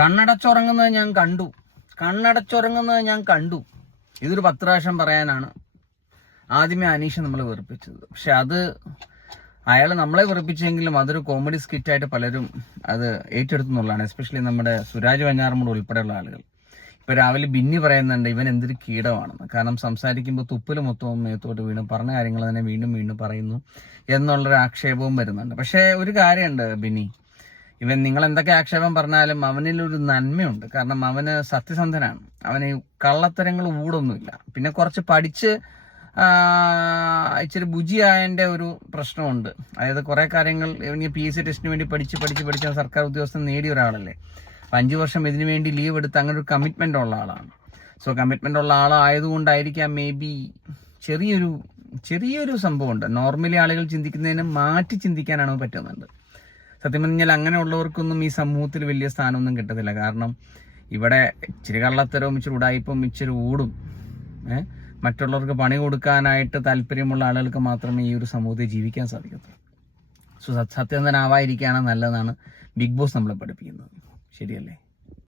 കണ്ണടച്ചുറങ്ങുന്നത് ഞാൻ കണ്ടു. കണ്ണടച്ചുറങ്ങുന്നത് ഞാൻ കണ്ടു. ഇതൊരു പത്ത് പ്രാവശ്യം പറയാനാണ്. ആദ്യമേ അനീഷ് നമ്മളെ വെറുപ്പിച്ചത്. പക്ഷെ അത് അയാൾ നമ്മളെ വെറുപ്പിച്ചെങ്കിലും അതൊരു കോമഡി സ്കിറ്റായിട്ട് പലരും അത് ഏറ്റെടുത്തു എന്നുള്ളതാണ് എസ്പെഷ്യലി നമ്മുടെ സുരാജ് വഞ്ഞാറമ്മൂട് ഉൾപ്പെടെയുള്ള ആളുകൾ. ഇപ്പൊ രാവിലെ ബിന്നി പറയുന്നുണ്ട് ഇവൻ എന്തൊരു കീടമാണെന്ന്. കാരണം സംസാരിക്കുമ്പോൾ തുപ്പിൽ മൊത്തവും മേത്തോട്ട് വീണു. പറഞ്ഞ കാര്യങ്ങൾ തന്നെ വീണ്ടും വീണ്ടും പറയുന്നു. എന്നുള്ളൊരു ആക്ഷേപവും വരുന്നുണ്ട്. പക്ഷേ ഒരു കാര്യമുണ്ട് ബിന്നി. ഇവൻ നിങ്ങൾ എന്തൊക്കെ ആക്ഷേപം പറഞ്ഞാലും അവനിൽ ഒരു നന്മയുണ്ട്. കാരണം അവന് സത്യസന്ധനാണ്. അവന് കള്ളത്തരങ്ങൾ ഊടൊന്നുമില്ല. പിന്നെ കുറച്ച് പഠിച്ച് ഇച്ചിരി ബുജിയായന്റെ ഒരു പ്രശ്നമുണ്ട്. അതായത് കുറെ കാര്യങ്ങൾ ഇവന് പി എസ് സി ടെസ്റ്റിന് വേണ്ടി പഠിച്ച് പഠിച്ച് പഠിച്ച സർക്കാർ ഉദ്യോഗസ്ഥൻ നേടിയ ഒരാളല്ലേ. അപ്പം അഞ്ചു വർഷം ഇതിനു വേണ്ടി ലീവ് എടുത്ത് അങ്ങനെ ഒരു കമ്മിറ്റ്മെന്റ് ഉള്ള ആളാണ്. സോ കമ്മിറ്റ്മെന്റ് ഉള്ള ആളായതുകൊണ്ടായിരിക്കാം മേ ബി ചെറിയൊരു ചെറിയൊരു സംഭവമുണ്ട്. നോർമലി ആളുകൾ ചിന്തിക്കുന്നതിന് മാറ്റി ചിന്തിക്കാനാണ് പറ്റുന്നുണ്ട് സത്യം പറഞ്ഞാൽ അങ്ങനെയുള്ളവർക്കൊന്നും ഈ സമൂഹത്തിൽ വലിയ സ്ഥാനമൊന്നും കിട്ടത്തില്ല. കാരണം ഇവിടെ ഇച്ചിരി കള്ളത്തരവും ഇച്ചിരി ഉടായിപ്പും ഇച്ചിരി ഊടും മറ്റുള്ളവർക്ക് പണി കൊടുക്കാനായിട്ട് താല്പര്യമുള്ള ആളുകൾക്ക് മാത്രമേ ഈ ഒരു സമൂഹത്തിൽ ജീവിക്കാൻ സാധിക്കത്തുള്ളൂ. സോ സത്യസന്ധനാവാതിരിക്കുകയാണ് നല്ലതാണ് ബിഗ് ബോസ് നമ്മളെ പഠിപ്പിക്കുന്നത്. ശരിയല്ലേ?